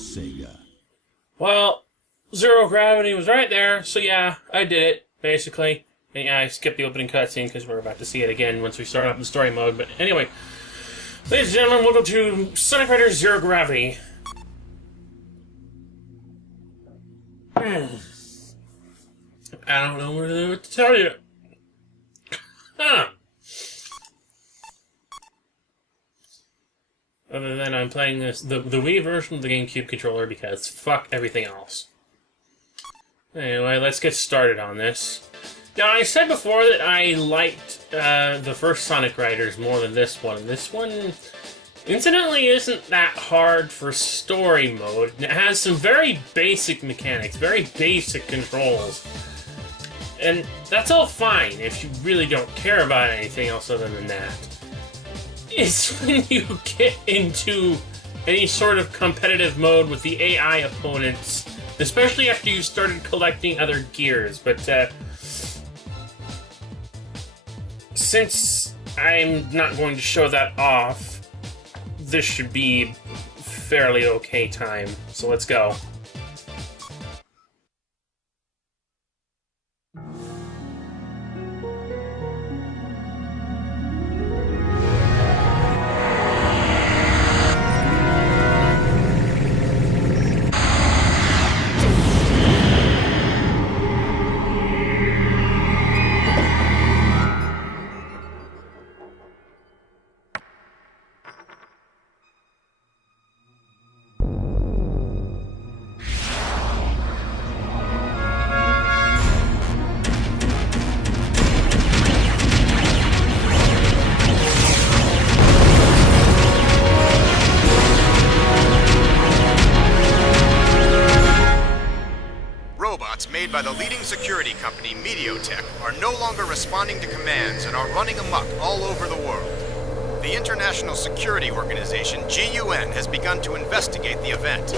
Sega. Well, zero gravity was right there, so yeah, I did it, basically. And yeah, I skipped the opening cutscene because we're about to see it again once we start up in story mode. But anyway, ladies and gentlemen, welcome to Sonic Riders Zero Gravity. I don't know what to tell you. Other than I'm playing the Wii version of the GameCube controller because fuck everything else. Anyway, let's get started on this. Now, I said before that I liked the first Sonic Riders more than this one. This one, incidentally, isn't that hard for story mode. It has some very basic mechanics, very basic controls. And that's all fine if you really don't care about anything else other than that. It's when you get into any sort of competitive mode with the AI opponents, especially after you started collecting other gears, but since I'm not going to show that off, this should be fairly okay time, so let's go. Made by the leading security company, are no longer responding to commands and are running amok all over the world. The International Security Organization, GUN, has begun to investigate the event.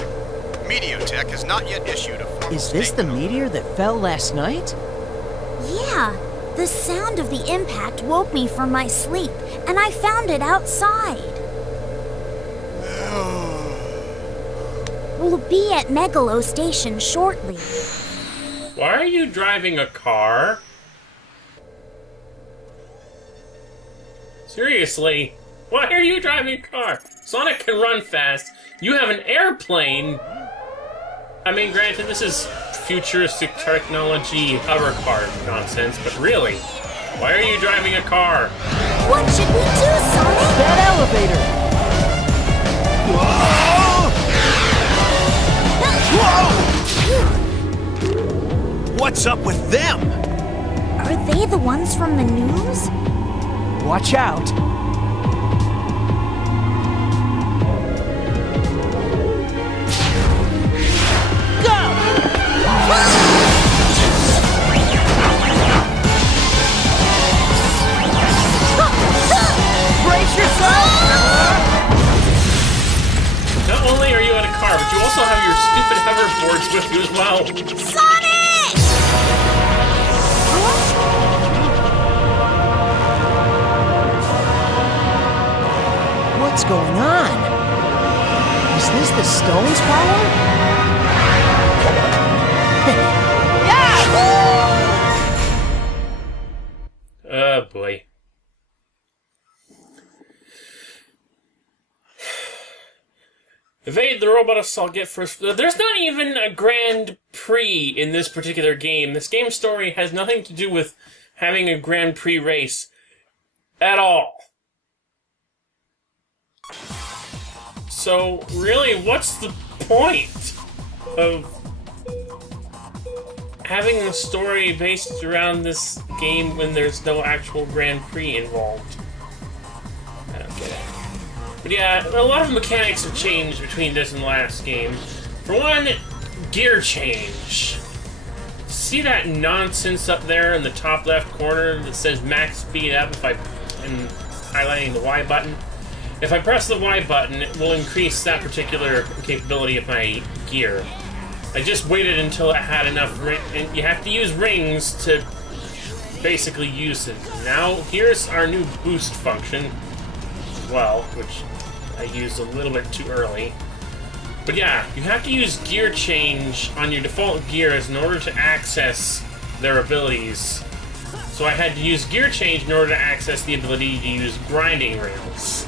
Mediotech has not yet issued a formal Is this the meteor that fell last night? Yeah, the sound of the impact woke me from my sleep, and I found it outside. We'll be at Megalo Station shortly. Why are you driving a car? Seriously, why are you driving a car? Sonic can run fast. You have an airplane. I mean, granted, this is futuristic technology hover car nonsense, but really, why are you driving a car? What should we do, Sonic? That elevator! Whoa! What's up with them? Are they the ones from the news? Watch out! Go! Brace yourself! Not only are you in a car, but you also have your stupid hoverboards with you as well. Sonic! What's going on? Is this the stone's power? Oh boy. Evade the robot assault, get first. There's not even a Grand Prix in this particular game. This game story has nothing to do with having a Grand Prix race at all. So, really, what's the point of having a story based around this game when there's no actual Grand Prix involved? I don't get it. But yeah, a lot of mechanics have changed between this and the last game. For one, gear change. See that nonsense up there in the top left corner that says max speed up and highlighting the Y button? If I press the Y button, it will increase that particular capability of my gear. I just waited until it had enough and you have to use rings to basically use it. Now, here's our new boost function as well, which I used a little bit too early. But yeah, you have to use gear change on your default gears in order to access their abilities. So I had to use gear change in order to access the ability to use grinding rails.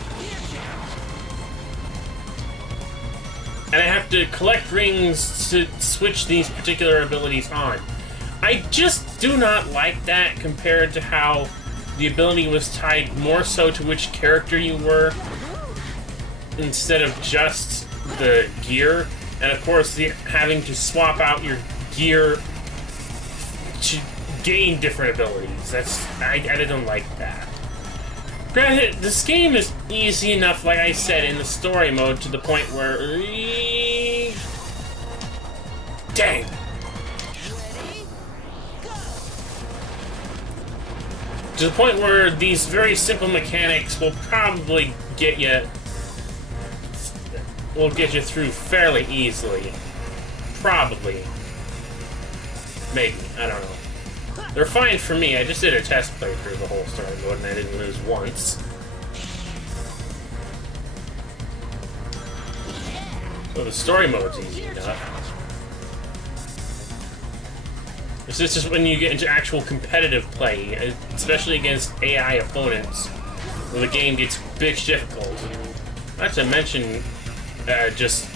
And I have to collect rings to switch these particular abilities on. I just do not like that compared to how the ability was tied more so to which character you were instead of just the gear. And of course, having to swap out your gear to gain different abilities. I didn't like that. Granted, this game is easy enough, like I said, in the story mode to the point where... Dang! To the point where these very simple mechanics will probably get you... will get you through fairly easily. Probably. Maybe. I don't know. They're fine for me. I just did a test playthrough the whole story mode and I didn't lose once. So the story mode's easy enough. It's just when you get into actual competitive play, especially against AI opponents, where the game gets bitch difficult. Not to mention, just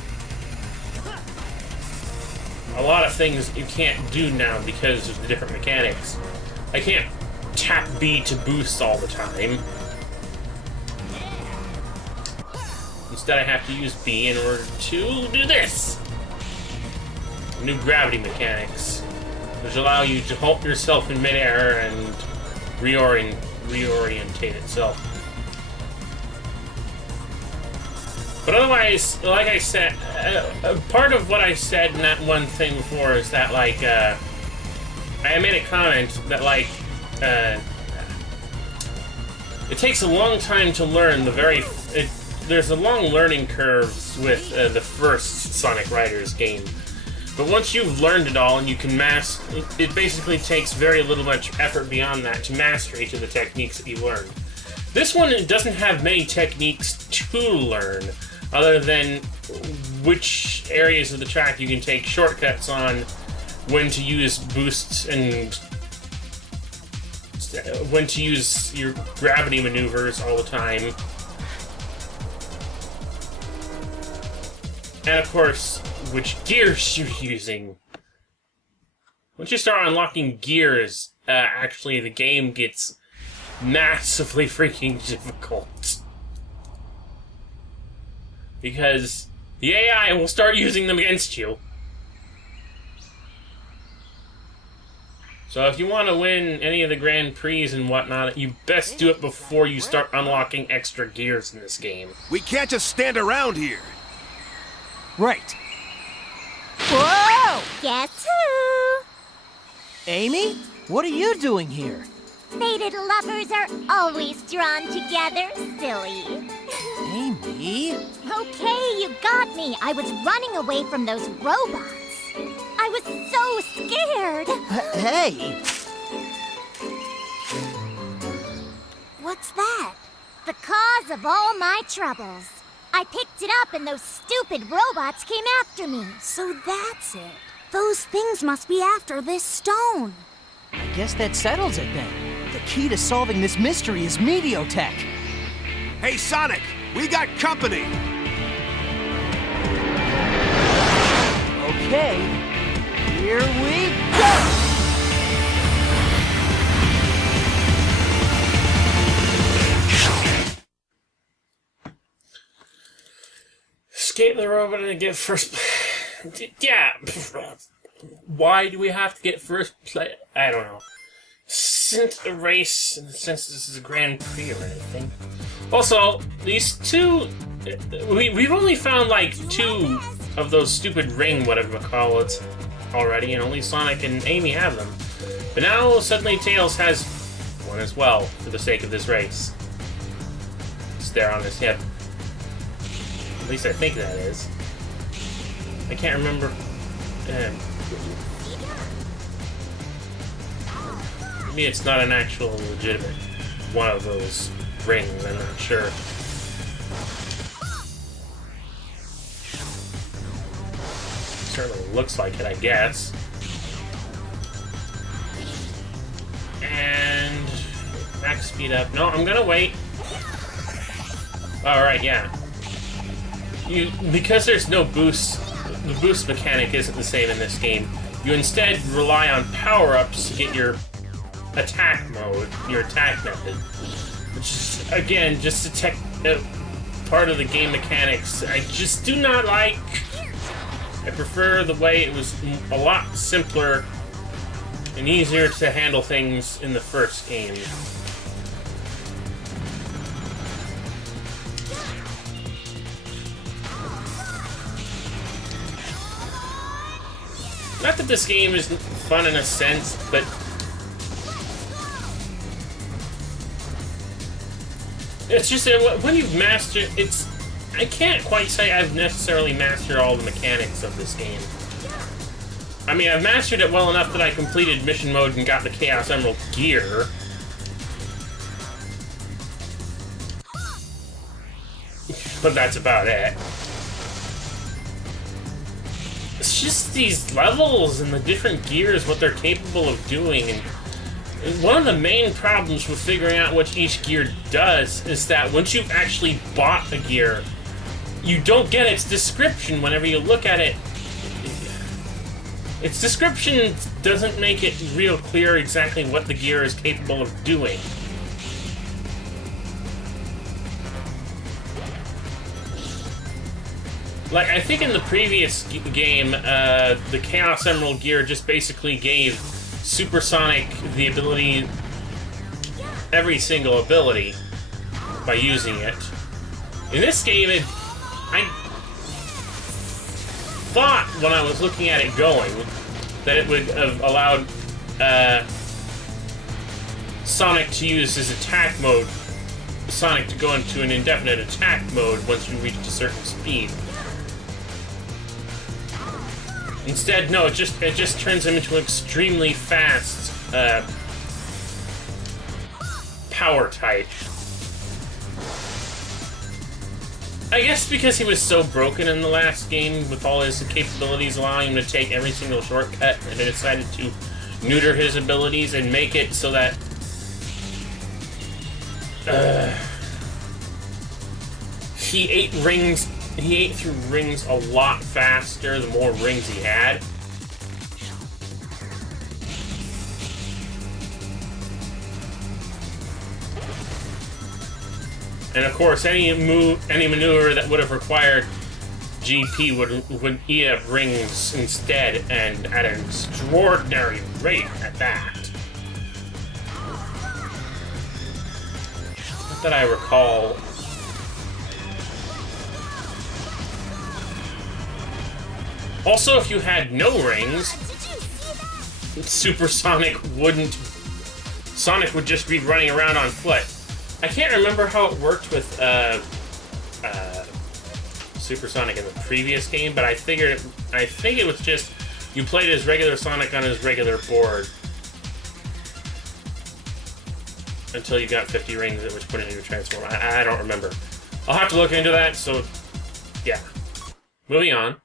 a lot of things you can't do now because of the different mechanics. I can't tap B to boost all the time. Instead, I have to use B in order to do this! New gravity mechanics, which allow you to hold yourself in midair and reorientate itself. But otherwise, like I said, part of what I said in that one thing before is that, like, I made a comment that, like, it takes a long time to learn there's a long learning curve with the first Sonic Riders game. But once you've learned it all and you can it basically takes very much effort beyond that to master each of the techniques that you learn. This one doesn't have many techniques to learn, other than which areas of the track you can take shortcuts on, when to use boosts, and when to use your gravity maneuvers all the time. And of course, which gears you're using. Once you start unlocking gears, actually the game gets massively freaking difficult. Because the AI will start using them against you. So if you want to win any of the Grand Prix and whatnot, you best do it before you start unlocking extra gears in this game. We can't just stand around here. Right. Whoa! Guess who? Amy? What are you doing here? Fated lovers are always drawn together, silly. Amy? Okay, you got me. I was running away from those robots. I was so scared. Hey! What's that? The cause of all my troubles. I picked it up and those stupid robots came after me. So that's it. Those things must be after this stone. I guess that settles it then. The key to solving this mystery is Mediotech. Hey, Sonic, we got company. Okay, here we go! Escape the robot and get first... Yeah! Why do we have to get first place? I don't know. Since a race, since this is a Grand Prix or anything. Also, these two... We've only found, like, 2 of those stupid ring, whatever you call it, already, and only Sonic and Amy have them. But now, suddenly, Tails has one as well, for the sake of this race. It's there on his hip. At least I think that is. I can't remember... maybe it's not an actual legitimate one of those rings, I'm not sure. Certainly looks like it, I guess. And max speed up. No, I'm gonna wait. Alright, yeah. Because there's no boost, the boost mechanic isn't the same in this game. You instead rely on power-ups to get your attack mode, your attack method. Which is, again, just a part of the game mechanics I just do not like. I prefer the way it was a lot simpler and easier to handle things in the first game. Not that this game isn't fun in a sense, but it's just that when you've mastered, I can't quite say I've necessarily mastered all the mechanics of this game. I mean, I've mastered it well enough that I completed mission mode and got the Chaos Emerald gear. But that's about it. It's just these levels and the different gears, what they're capable of doing. And one of the main problems with figuring out what each gear does is that once you've actually bought a gear, you don't get its description whenever you look at it. Its description doesn't make it real clear exactly what the gear is capable of doing. Like, I think in the previous game, the Chaos Emerald gear just basically gave Supersonic the ability, every single ability, by using it. In this game, I thought when I was looking at it going that it would have allowed Sonic to use his attack mode, Sonic to go into an indefinite attack mode once you reached a certain speed. Instead, no, it just turns him into an extremely fast power type. I guess because he was so broken in the last game with all his capabilities allowing him to take every single shortcut, and they decided to neuter his abilities and make it so that he ate through rings a lot faster the more rings he had. And of course, any maneuver that would have required GP would eat up rings instead, and at an extraordinary rate at that. Not that I recall. Also, if you had no rings, Sonic would just be running around on foot. I can't remember how it worked with Supersonic in the previous game, but I think it was just you played as regular Sonic on his regular board until you got 50 rings, at which point you would transform. I don't remember. I'll have to look into that. So, yeah. Moving on.